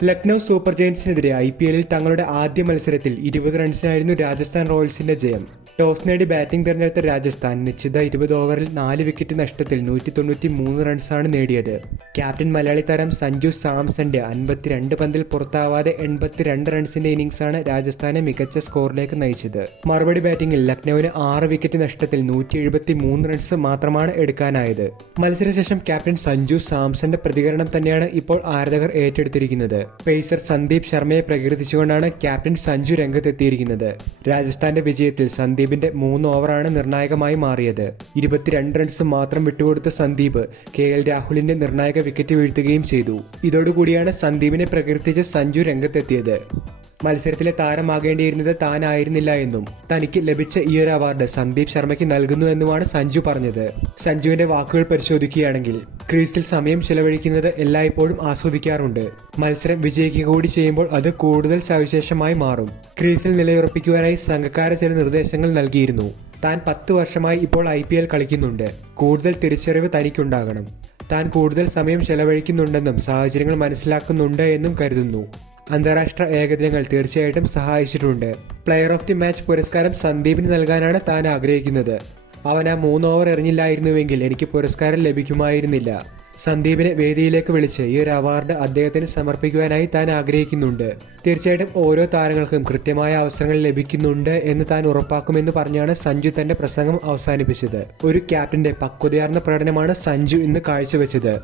Lucknow super ജയൻസിനെതിരെ IPL-ൽ തങ്ങളുടെ ആദ്യ മത്സരത്തിൽ 20 റൺസിനായിരുന്നു രാജസ്ഥാൻ റോയൽസിന്റെ ജയം. ടോസ് നേടി ബാറ്റിംഗ് തിരഞ്ഞെടുത്ത രാജസ്ഥാൻ നിശ്ചിത 20 ഓവറിൽ 4 വിക്കറ്റ് നഷ്ടത്തിൽ 193 റൺസാണ് നേടിയത്. ക്യാപ്റ്റൻ മലയാളി താരം സഞ്ജു സാംസന്റെ 52 പന്തിൽ പുറത്താവാതെ 82 റൺസിന്റെ ഇന്നിംഗ്സാണ് രാജസ്ഥാനെ മികച്ച സ്കോറിലേക്ക് നയിച്ചത്. മറുപടി ബാറ്റിംഗിൽ ലക്നൌവിന് 6 വിക്കറ്റ് നഷ്ടത്തിൽ 173 റൺസ് മാത്രമാണ് എടുക്കാനായത്. മത്സരശേഷം ക്യാപ്റ്റൻ സഞ്ജു സാംസന്റെ പ്രതികരണം തന്നെയാണ് ഇപ്പോൾ ആരാധകർ ഏറ്റെടുത്തിരിക്കുന്നത്. പേസർ സന്ദീപ് ശർമ്മയെ പ്രകീർത്തിച്ചുകൊണ്ടാണ് ക്യാപ്റ്റൻ സഞ്ജു രംഗത്തെത്തിയിരിക്കുന്നത്. രാജസ്ഥാന്റെ വിജയത്തിൽ സന്ദീപിന്റെ 3 ഓവറാണ് നിർണായകമായി മാറിയത്. 22 റൺസ് മാത്രം വിട്ടുകൊടുത്ത സന്ദീപ് KL രാഹുലിന്റെ നിർണായക വിക്കറ്റ് വീഴ്ത്തുകയും ചെയ്തു. ഇതോടുകൂടിയാണ് സന്ദീപിനെ പ്രകീർത്തിച്ച് സഞ്ജു രംഗത്തെത്തിയത്. മത്സരത്തിലെ താരമാകേണ്ടിയിരുന്നത് താനായിരുന്നില്ല എന്നും തനിക്ക് ലഭിച്ച ഈയൊരു അവാർഡ് സന്ദീപ് ശർമ്മയ്ക്ക് നൽകുന്നു എന്നുമാണ് സഞ്ജു പറഞ്ഞത്. സഞ്ജുവിന്റെ വാക്കുകൾ പരിശോധിക്കുകയാണെങ്കിൽ, ക്രീസിൽ സമയം ചെലവഴിക്കുന്നത് എല്ലായ്പ്പോഴും ആസ്വദിക്കാറുണ്ട്. മത്സരം വിജയിക്കുക കൂടി ചെയ്യുമ്പോൾ അത് കൂടുതൽ സവിശേഷമായി മാറും. ക്രീസിൽ നിലയുറപ്പിക്കുവാനായി സംഘക്കാരെ ചില നിർദ്ദേശങ്ങൾ നൽകിയിരുന്നു. താൻ 10 വർഷമായി ഇപ്പോൾ IPL കളിക്കുന്നുണ്ട്. കൂടുതൽ തിരിച്ചറിവ് തനിക്കുണ്ടാകണം. താൻ കൂടുതൽ സമയം ചെലവഴിക്കുന്നുണ്ടെന്നും സാഹചര്യങ്ങൾ മനസ്സിലാക്കുന്നുണ്ട് എന്നും കരുതുന്നു. അന്താരാഷ്ട്ര ഏകദിനങ്ങൾ തീർച്ചയായിട്ടും സഹായിച്ചിട്ടുണ്ട്. പ്ലെയർ ഓഫ് ദി മാച്ച് പുരസ്കാരം സന്ദീപിന് നൽകാനാണ് താൻ ആഗ്രഹിക്കുന്നത്. അവൻ ആ 3 ഓവർ എറിഞ്ഞില്ലായിരുന്നുവെങ്കിൽ എനിക്ക് പുരസ്കാരം ലഭിക്കുമായിരുന്നില്ല. സന്ദീപിനെ വേദിയിലേക്ക് വിളിച്ച് ഈ ഒരു അവാർഡ് അദ്ദേഹത്തിന് സമർപ്പിക്കുവാനായി താൻ ആഗ്രഹിക്കുന്നുണ്ട്. തീർച്ചയായിട്ടും ഓരോ താരങ്ങൾക്കും കൃത്യമായ അവസരങ്ങൾ ലഭിക്കുന്നുണ്ട് എന്ന് താൻ ഉറപ്പാക്കുമെന്ന് പറഞ്ഞാണ് സഞ്ജു തന്റെ പ്രസംഗം അവസാനിപ്പിച്ചത്. ഒരു ക്യാപ്റ്റന്റെ പക്വതയാർന്ന പ്രകടനമാണ് സഞ്ജു ഇന്ന് കാഴ്ചവെച്ചത്.